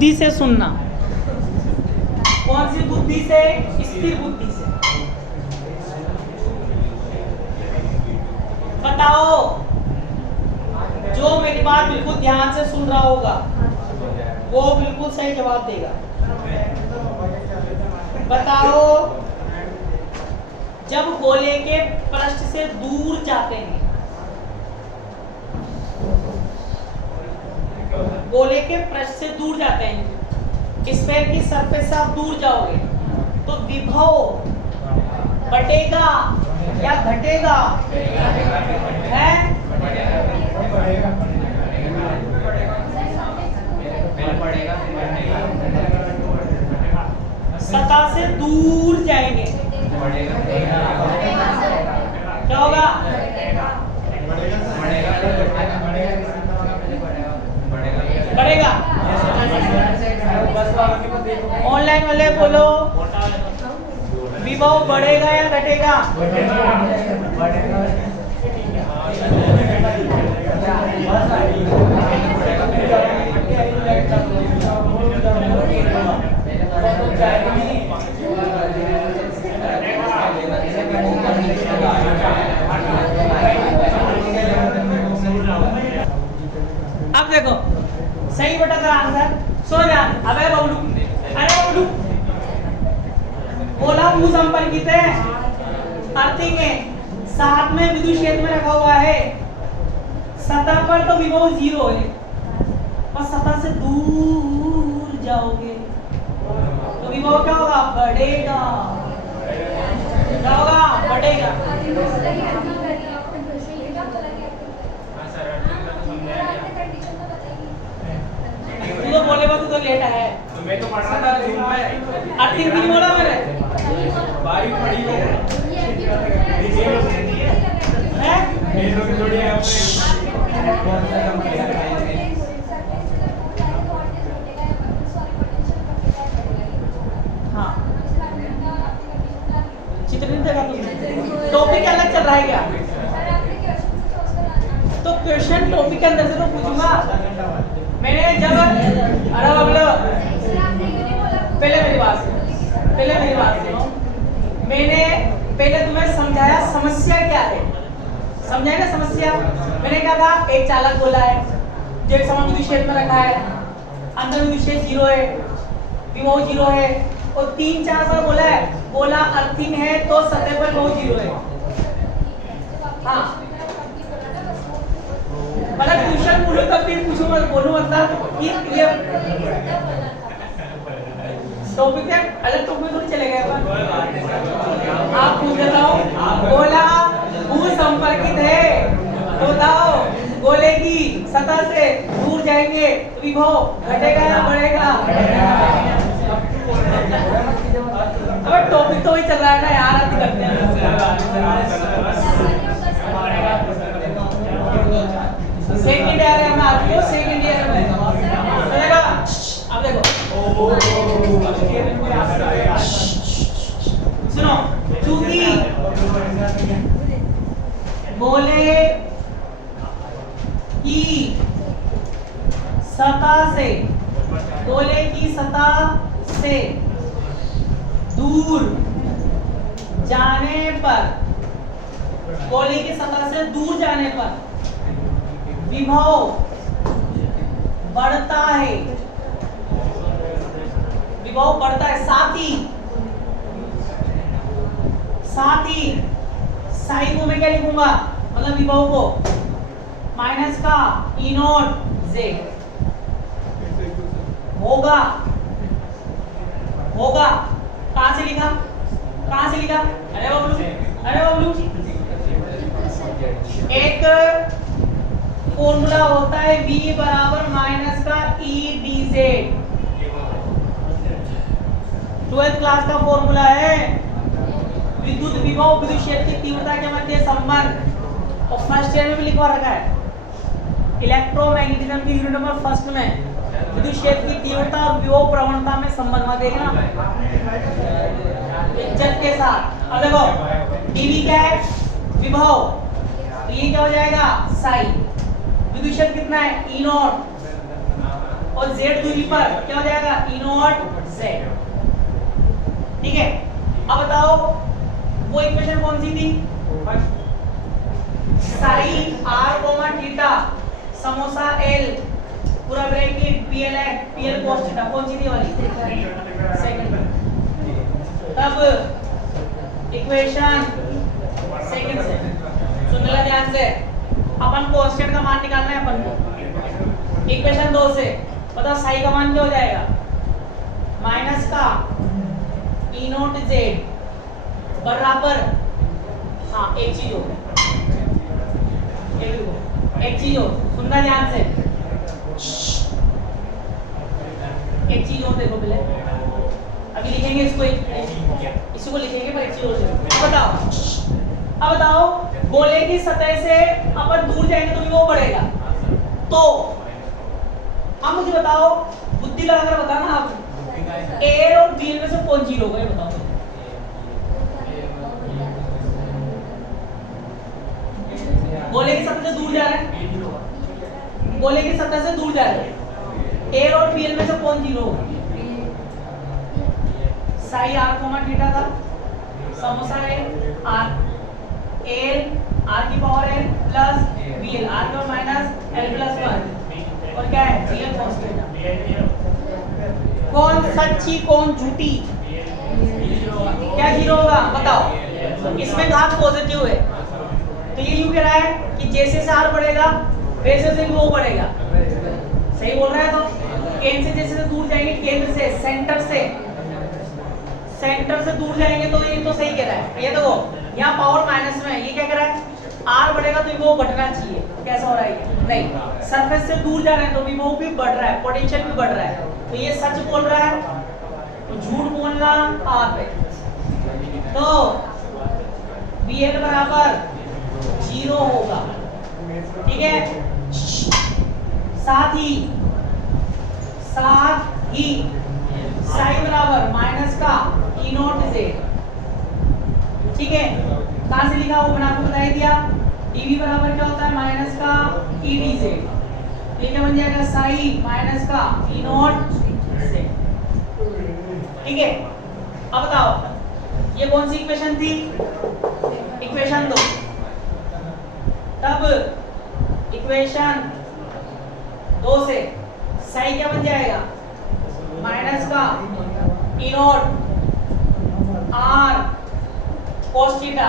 बुद्धि से सुनना। कौन सी बुद्धि से? स्थिर बुद्धि से। बताओ, जो मेरी बात बिल्कुल ध्यान से सुन रहा होगा वो बिल्कुल सही जवाब देगा। बताओ, जब गोले के पृष्ठ से दूर जाते हैं, गोले के पृष्ठ से दूर जाते हैं, स्फेयर की सरफेस से आप दूर जाओगे तो विभव बढ़ेगा या घटेगा? है? सतह से दूर जाएंगे, क्या होगा? बढ़ेगा। ऑनलाइन वाले बोलो, विभव बढ़ेगा या घटेगा? अब देखो, सही बता था आंसर। सो जा। अबे बबलू, अरे बबलू, बोला भू संपर्कित है, अर्थिंग है, साथ में विद्युत क्षेत्र में रखा हुआ है। सतह पर तो विभव 0 है, और सतह से दूर जाओगे तो विभव क्या होगा? बढ़ेगा। क्या होगा? बढ़ेगा। तू तो बोले तू तो लेट है। मैं तो पढ़ रहा था जूम में। अर्थिंग नहीं बोला मैंने। भाई पढ़ी है। ये लोग थोड़ी है हाँ, चित्र नहीं देखा तुमने? टॉपिक अलग चल रहा है क्या? तो क्वेश्चन टॉपिक के अंदर से तो पूछूंगा। मैंने जब अरे बाबलो, पहले मेरी बात सुनो। मैंने पहले तुम्हें समझाया समस्या क्या है, समझाया ना समस्या। मैंने कहा था एक चालक गोला है जो एक समान विद्युत क्षेत्र में रखा है, अंदर विद्युत क्षेत्र 0 है, विभव 0 है, और 3-4 बार बोला है गोला अर्थिंग है तो सतह पर विभव 0 है। हाँ, मतलब क्वेश्चन बोलो तब फिर पूछो, मत बोलो मतलब कि ये टॉपिक है, अलग टॉपिक थोड़ी चले गए। आप पूछ लेता हूँ, गोला भू संपर्कित है तो बताओ गोले की सतह से दूर जाएंगे तो विभव घटेगा या बढ़ेगा? अब टॉपिक तो वही चल रहा है ना यार, अति करते हैं। सेकंड ईयर में आपको सेकंड ईयर में चलेगा। अब देखो, सुनो, चूंकि गोले की सतह से दूर जाने पर, गोले की सतह से दूर जाने पर विभव बढ़ता है, विभव बढ़ता है। साथ ही साई को मैं क्या लिखूंगा? मतलब विभव को माइनस का E0 Z होगा। कहां से लिखा? अरे बबलू, एक फॉर्मूला होता है V बराबर माइनस का EdZ, 12th क्लास का फॉर्मूला है। विद्युत विभव विद्युत क्षेत्र की तीव्रता के मध्य संबंध, और फर्स्ट ईयर में भी लिखवा रखा है। इलेक्ट्रोमैग्नेटिज्म की यूनिट नंबर फर्स्ट में विद्युत क्षेत्र की तीव्रता और विभव प्रवणता में संबंध में देगा इज्जत के साथ। अब देखो, dV क्या है? विभव, तो ये क्या हो जाएगा? साई। विद्युत क्षेत्र कितना है? E0, और z दूरी पर क्या हो जाएगा e नॉट z। ठीक है, अब बताओ वो इक्वेशन कौन सी थी? Sine r comma theta samosa l पूरा ब्रैकेट pl cos थीटा, कौन सी थी वाली? सेकंड। तब इक्वेशन सेकंड से सुन लेना ध्यान से, अपन कांस्टेंट का मान निकालना है अपन को। इक्वेशन 2 से पता साई का मान क्या हो जाएगा? माइनस का e नॉट z बराबर, हाँ एक चीज हो, एक चीज हो, सुनना ध्यान से, एक चीज और देखो पहले, अभी लिखेंगे इसको, इसी को लिखेंगे पर एक चीज और देखो। अब बताओ गोले की सतह से अपन दूर जाएंगे तो भी वो बढ़ेगा, तो अब मुझे बताओ बुद्धि लगाकर बताना आप ए और बी में से कौन जीरो होगा ये बताओ। गोले की सतह से दूर जा रहे हैं, गोले की सतह से दूर जा रहे हैं, ए और बी में से कौन जीरो होगा? साई r कोमा थीटा था समोसा l r की power l plus bl r की पावर माइनस l प्लस 1 और क्या है bl cos थीटा। कौन सच्ची कौन झूठी? क्या जीरो होगा बताओ? इसमें घात पॉजिटिव है तो ये यूं कह रहा है कि जैसे से r बढ़ेगा वैसे से वो बढ़ेगा। सही बोल रहा है। तो केंद्र से जैसे दूर जाएंगे, केंद्र से सेंटर से दूर जाएंगे तो ये तो सही कह रहा है। ये देखो यहाँ पावर माइनस में है, ये क्या कह रहा है? r बढ़ेगा तो वो घटना चाहिए। कैसा हो रहा है ये? नहीं, सरफेस से दूर जा रहे हैं तो विभव भी बढ़ रहा है, पोटेंशियल भी बढ़ रहा है, तो ये सच बोल रहा है तो झूठ बोलना आप है। तो bl बराबर 0 होगा। ठीक है, साथ ही साइन बराबर माइनस का e नॉट z। ठीक है, कहां से लिखा वो मैंने आपको बता ही दिया। dv बराबर क्या होता है? माइनस का e dz। ये क्या बन जाएगा? साइन माइनस का e नॉट z। ठीक है, अब बताओ ये कौन सी इक्वेशन थी? इक्वेशन 2। तब इक्वेशन 2 से साई क्या बन जाएगा? माइनस का e not r cos theta.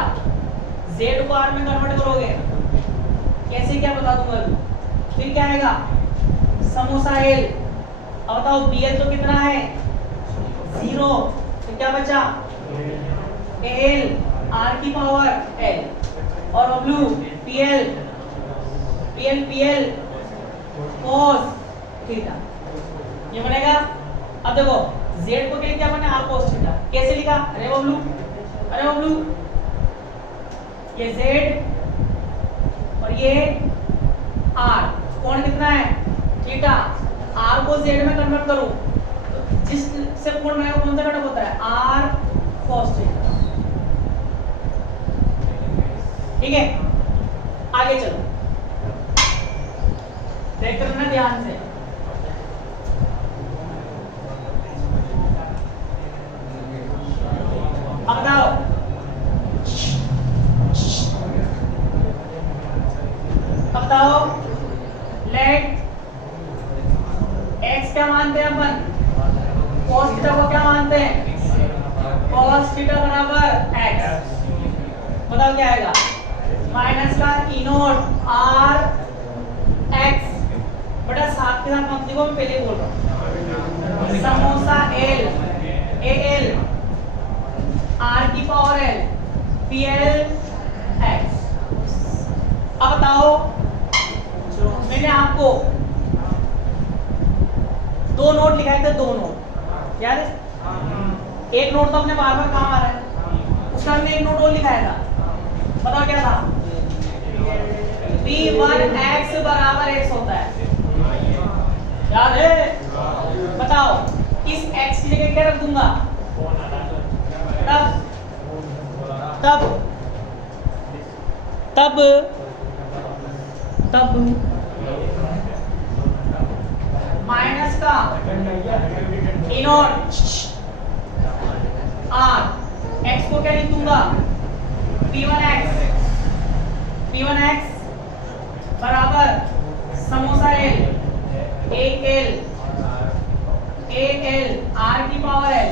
z को r में कन्वर्ट करोगे कैसे, क्या बता दूंगा अभी। फिर क्या आएगा? समोसा l। अब बताओ bl तो कितना है? 0। तो क्या बचा? l r की पावर l और w pl cos थीटा। ये बनेगा। अब देखो z को क्या बने? r cos theta. कैसे लिखा? अरे बबलू ये z और ये r, कोण कितना है? थीटा। r को z में कन्वर्ट करो तो जिससे कोण बनेगा कौन सा घटक होता है? r cos theta. ठीक है, आगे चलो, देख करना ध्यान से। अब बताओ लेट x क्या मानते हैं अपन? cos थीटा को क्या मानते हैं? cos थीटा बराबर x। बताओ क्या आएगा? माइनस का e नॉट r x बटा साथ के साथ मत लिखो, मैं पहले बोल रहा हूँ। समोसा l al r की पावर l pl x। अब बताओ मैंने आपको 2 नोट लिखाए थे, 2 नोट याद है? एक नोट तो अपने बार बार काम आ रहा है, उसका हमने एक नोट और लिखाया था। बताओ क्या था? p1x बराबर x होता है, याद है? बताओ इस x की जगह क्या रख दूंगा? तब माइनस का ई नॉट आर, एक्स को क्या लिखूंगा P1x बराबर samosa L A L R की पावर एल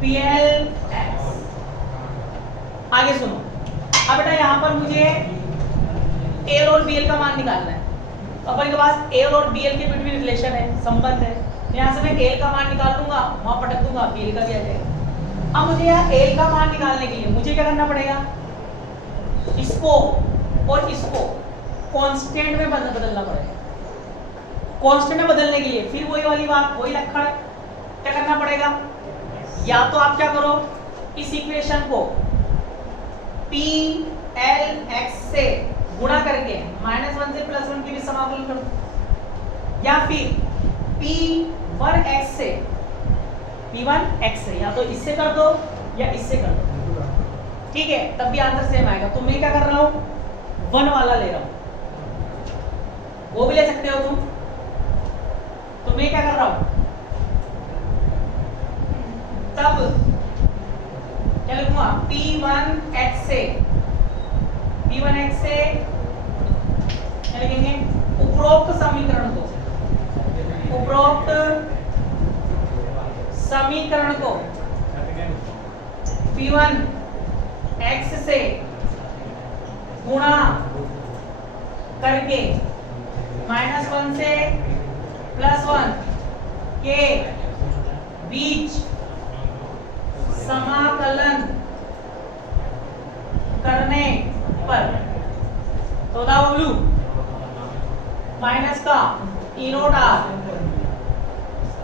PL x। आगे सुनो, अब बेटा यहाँ पर मुझे एल और बीएल का मान निकालना है। तो अपन के पास एल और बीएल के बीच में रिलेशन है, संबंध है। यहाँ से मैं एल का मान निकाल दूंगा, वहां पटक दूंगा, बीएल का भी आ जाएगा। अब मुझे यहाँ एल का मान निकालने के लिए मुझे क्या करना पड़ेगा, इसको और इसको कांस्टेंट में बदलना पड़ेगा। कांस्टेंट में बदलने के लिए फिर वही वाली बात, वही लक्षण, क्या करना पड़ेगा, या तो आप क्या करो, इस इक्वेशन को PLx से गुणा करके -1 से +1 के बीच समाकलन कर दो, या फिर P1x से या तो इससे कर दो या इससे कर दो, ठीक है, तब भी आंसर सेम आएगा। तो मैं क्या कर रहा हूं, 1 वाला ले रहा हूं, वो भी ले सकते हो तुम। तो मैं क्या कर रहा हूं, तब क्या लिखूंगा, P1x से क्या लिखेंगे, उपरोक्त समीकरण को P1x से गुणा करके -1 से +1 के बीच समाकलन करने पर, तो W माइनस का ई नोट आर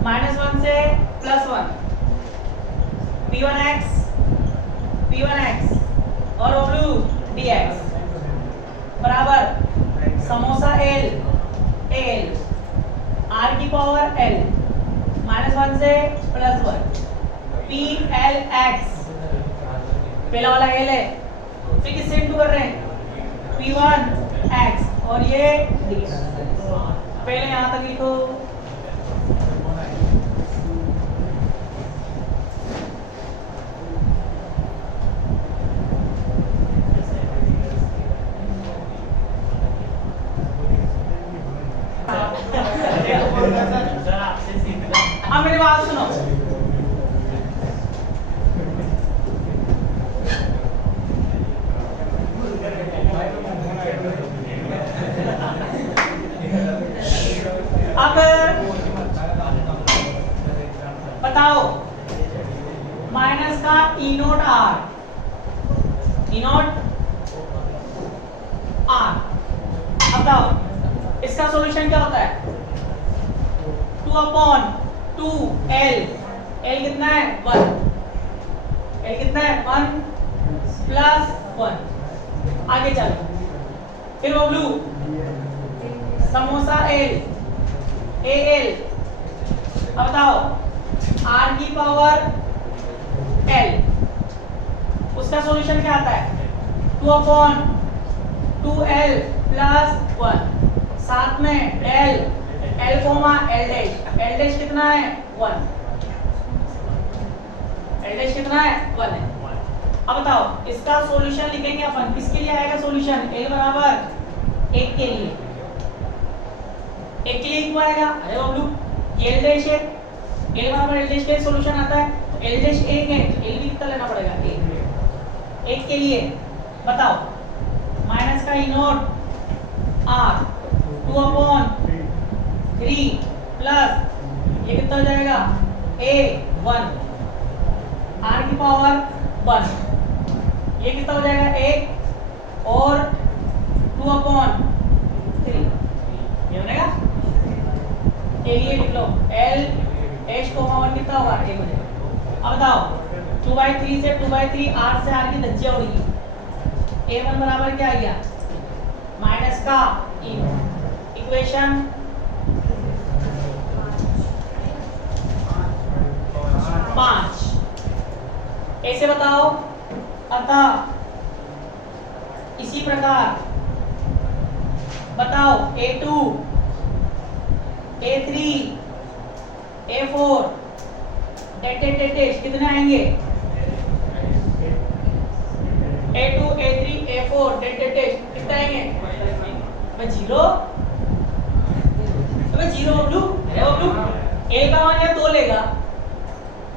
-1 से +1 P1x और W dx बराबर समोसा L R की पावर L -1 से +1 PLx, पहला वाला L है, फिर किससे इंटू कर रहे हैं, P1x और ये dx। पहले यहां तक लिखो, अब मेरी बात सुनो, अब बताओ माइनस का ई नोट आर अब बताओ इसका सॉल्यूशन क्या होता है, 2/2L, L कितना है 1, L कितना है 1 + 1। आगे चलो, फिर वो ब्लू समोसा L AL, अब बताओ R की पावर L, उसका सॉल्यूशन क्या आता है, 2/2L + 1, साथ में L L कितना है 1, L कितना है 1 है। अब बताओ इसका सॉल्यूशन लिखेंगे अपन, किसके लिए आएगा सॉल्यूशन, L बराबर 1 के लिए, 1 के लिए क्यों आएगा, अरे बबलू ये L है, L बराबर L के सॉल्यूशन आता है, तो L 1 है, L भी कितना लेना पड़ेगा 1 के लिए। बताओ माइनस का ई नोट R 2/3 प्लस ये कितना हो जाएगा A1 R की पावर 1, ये कितना हो जाएगा 1 और 2/3, ये बनेगा, के लिए लिख लो L H 1 कितना होगा 1 हो जाएगा। अब बताओ 2/3 से 2/3 R से R की धज्जियां उड़ेगी, A1 बराबर क्या आ गया, माइनस का ई, इक्वेशन 5 ऐसे बताओ। अतः इसी प्रकार बताओ A2 A3 A4 डेट कितने आएंगे? A2 A3 A4 डेट कितने आएंगे? मैं जीरो, अबे जीरो बबलू, अरे बबलू A का मान या 2 लेगा,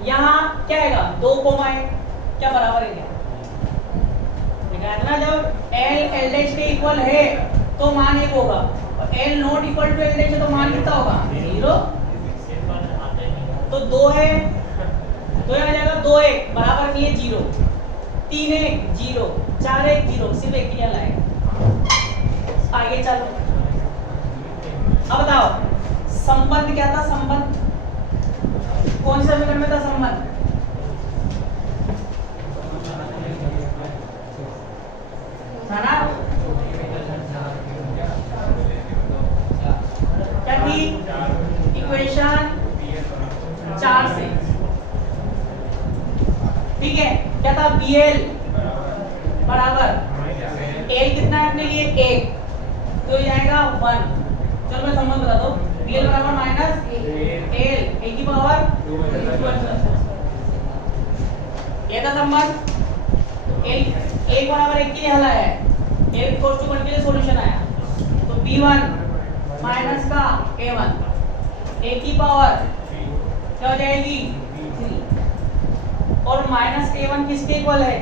यहाँ क्या आएगा? 2 कोमा है, क्या बराबर है क्या? ना जब L L' के इक्वल है तो मान 1 होगा, और L not equal to L' है तो मान कितना होगा? 0। तो 2 है, तो यहाँ जाएगा 2 1 बराबर नहीं है 0, 3 1 0, 4 1 0, सिर्फ एक ही लाएगा। आगे चलो, अब बताओ संबंध क्या था? संबंध कौन से समीकरण में था संबंध? था ना? क्या थी? इक्वेशन 4 से, ठीक है। क्या था? BL बराबर L कितना है अपने लिए? 1, तो ये आएगा 1। चलो मैं संबंध बता दो। BL बराबर माइनस L A की पावर 1, ये था संबंध। L 1 बराबर 1 के लिए हल आया है, L इक्वल टू 1 के लिए सॉल्यूशन आया, तो B1 माइनस का A1 A की पावर क्या हो जाएगी? 3, और माइनस A1 किसके इक्वल है?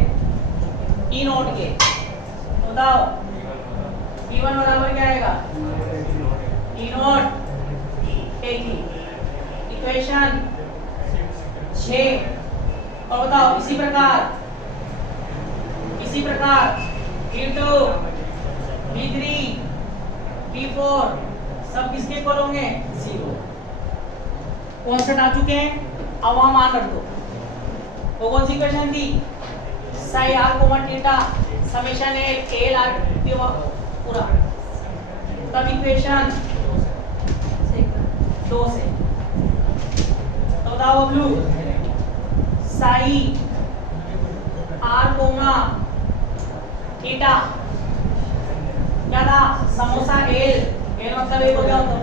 E नोट के। तो बताओ B1 बराबर क्या आएगा? E नोट A की, इक्वेशन 6। और बताओ इसी प्रकार B2 B3 B4 सब किसके इक्वल होंगे? 0। कॉन्स्टेंट आ चुके हैं, अब वहां मान रख दो। वो कौन सी इक्वेशन थी? Psi R comma theta summation L R पूरा, तब इक्वेशन 2 से। तो बताओ Bablu, psi R comma theta क्या था? समोसा एल मतलब 1 हो गया होता,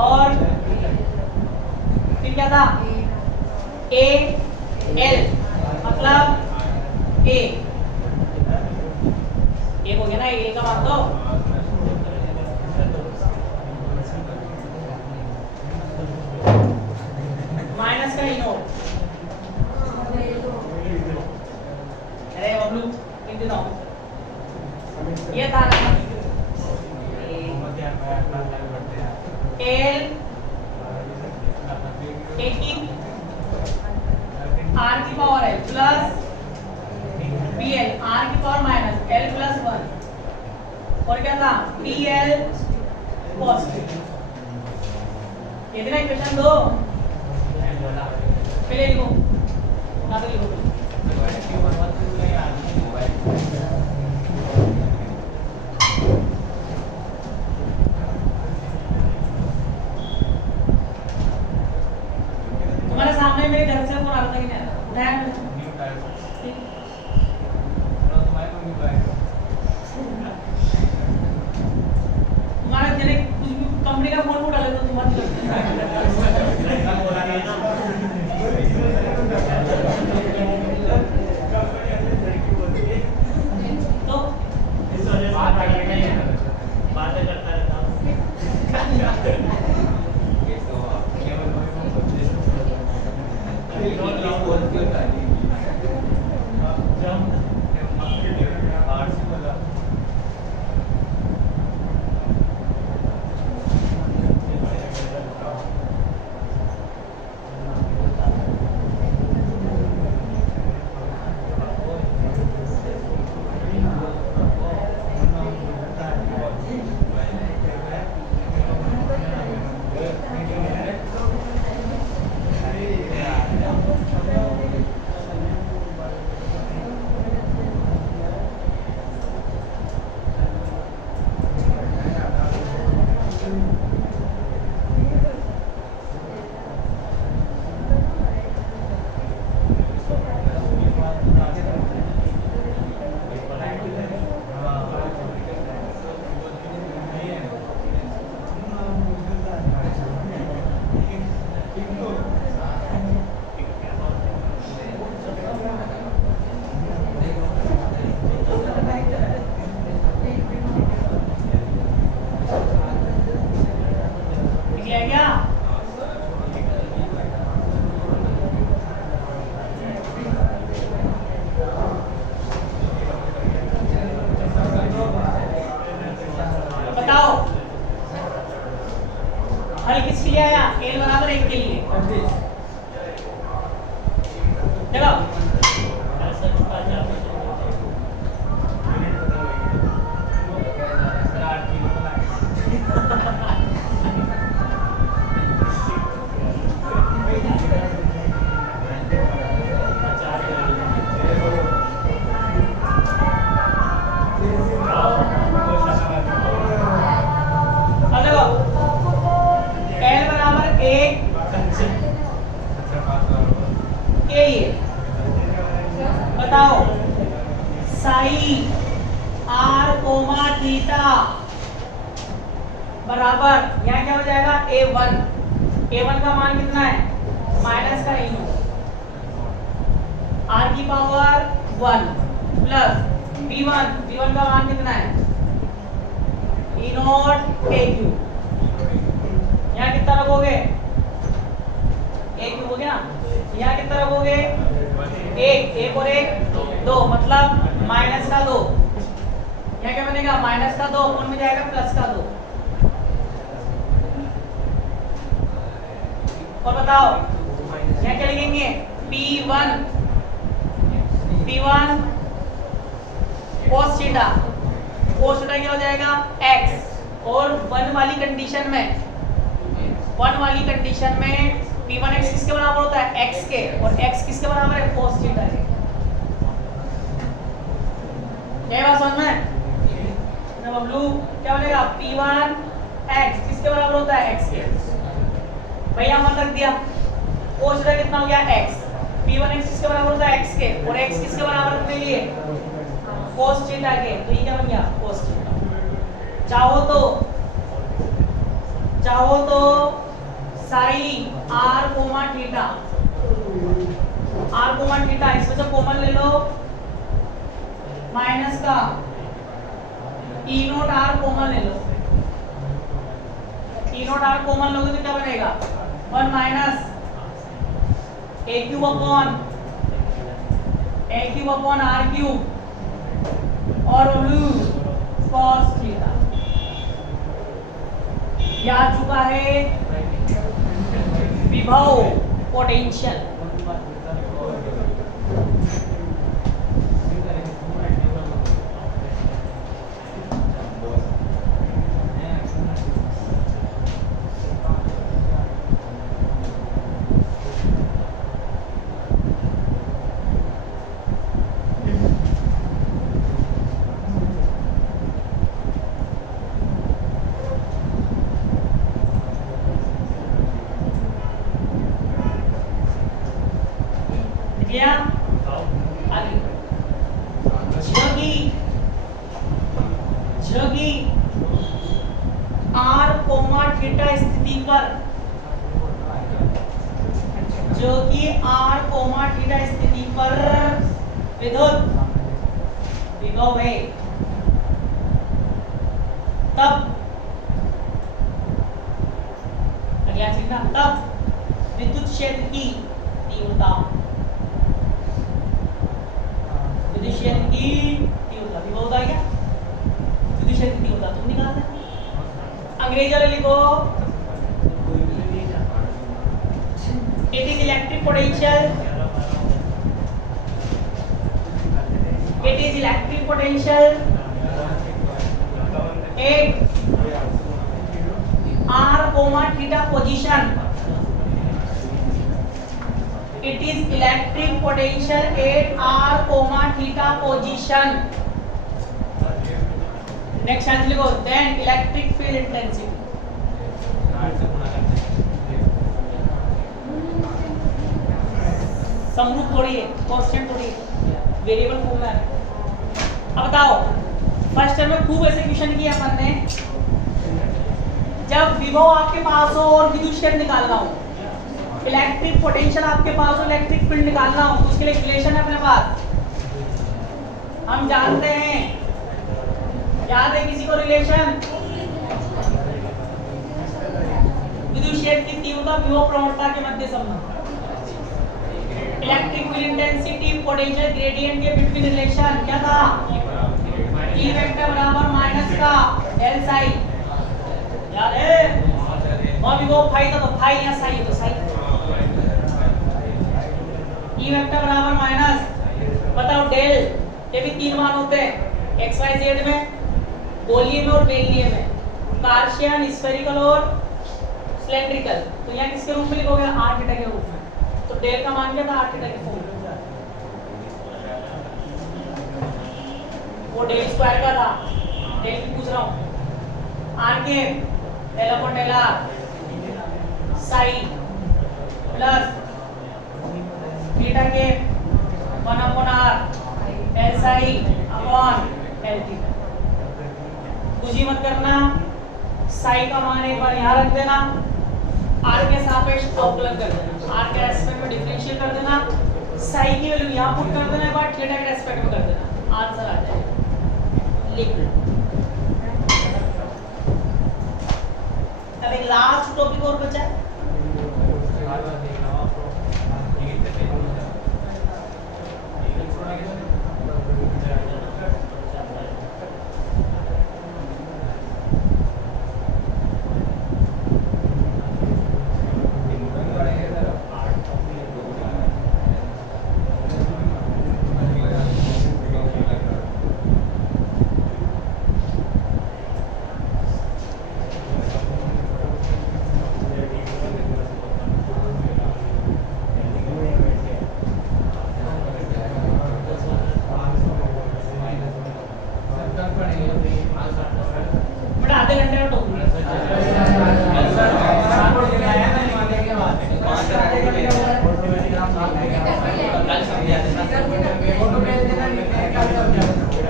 और फिर क्या था? ए एल मतलब ए हो गया ना, ए का मान दो। माइनस का ई नोट, अरे बबलू लिख देता हूँ, ये था ना एल ए की आर की पावर है प्लस बी एल आर की पावर माइनस एल प्लस 1, और क्या था? B L cos. कितना इक्वेशन 2 पहले लिखो, ना तो लिखो। तुम्हारे सामने मेरे घर से फोन आ रहा था कि नहीं? उठाया मैंने। तुम्हारे जने कुछ भी कंपनी का फोन उठा ले तो तुम्हारी L बराबर 1 के लिए चलो अब देखो L बराबर 1 के लिए बताओ साई r कोमा थीटा बराबर यहाँ क्या हो जाएगा a1 का मान कितना है माइनस का इनू r की पावर 1 प्लस b1 का मान कितना है e नॉट a क्यूब यहाँ कितना रखोगे a क्यूब हो गया यहाँ कितना रखोगे एक और एक दो मतलब माइनस का 2 यहाँ क्या बनेगा माइनस का 2 अपन में जाएगा प्लस का 2 और बताओ यहाँ क्या लिखेंगे P1 cos थीटा क्या हो जाएगा x और 1 वाली कंडीशन में P1x किसके बराबर होता है x के और x किसके बराबर है cos थीटा के क्या बात समझ में ना बबलू क्या बनेगा P1x किसके बराबर होता है x के भैया मन रख दिया cos थीटा कितना हो गया x P1x किसके बराबर होता है x के और x किसके बराबर रखने के लिए cos थीटा के तो ये क्या बन गया cos थीटा चाहो तो साइन r कोमा थीटा इसमें से कॉमन ले लो माइनस का e नोट r कॉमन ले लो e नोट r कॉमन लोगे तो क्या बनेगा 1 minus a cube upon r cube और cos थीटा ये आ चुका है विभव पोटेंशियल गया आगे जगी r कोमा थीटा स्थिति पर जो कि r कोमा थीटा स्थिति पर विद्युत विभव है तब क्या सीखना तब विद्युत क्षेत्र की तीव्रता विद्युत क्षेत्र की तीव्रता विभव होता है क्या विद्युत क्षेत्र की तीव्रता तुम निकालना अंग्रेजी वाले लिखो it is electric potential at r comma theta position it is electric potential at r comma theta position next answer लिखो then electric field intensity समरूप थोड़ी है कांस्टेंट थोड़ी है वेरिएबल फॉर्मूला है अब बताओ फर्स्ट टर्म में खूब ऐसे क्वेश्चन किया अपन ने जब विभव आपके पास हो और विद्युत क्षेत्र निकालना हो इलेक्ट्रिक पोटेंशियल आपके पास हो इलेक्ट्रिक फील्ड निकालना हो तो उसके लिए रिलेशन है अपने पास हम जानते हैं याद है किसी को रिलेशन विद्युत क्षेत्र की तीव्रता विभव प्रवणता के मध्य संबंध electric field intensity potential gradient के बिटवीन रिलेशन क्या था E वेक्टर बराबर माइनस का डेल साइन याद है वहां भी वो फाई था तो फाई, यहाँ साई है तो साई। ई वेक्टर बराबर माइनस, बताओ डेल, ये भी तीन मान होते हैं एक्स वाई जेड में, गोलीय में और बेलनीय में, कार्शियन, स्फेरिकल और सिलेंड्रिकल। तो यहाँ किसके रूप में लिखोगे? आर थीटा के रूप में। तो डेल का मान क्या था? आर थीटा के फॉर्म में। वो डेल स्क्वायर का था, डेल की पूछ रहा हूँ। आर के del upon del R psi plus theta के 1 upon R del psi upon del theta. कुछ ही मत करना, साई का मान एक बार यहाँ रख देना, आर के सापेक्ष अवकलन कर देना, आर के रेस्पेक्ट में डिफरेंशियल कर देना, साई की वैल्यू यहाँ पुट कर देना, एक बार थीटा के रेस्पेक्ट में कर देना, आंसर आ जाएगा। लिख लो। अब एक लास्ट टॉपिक और बचा है, बड़ा आधे घंटे का टॉपिक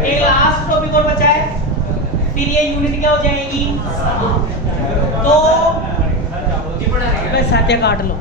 एक लास्ट टॉपिक और बचा है, फिर ये यूनिट क्या हो जाएगी? तो साथी काट लो।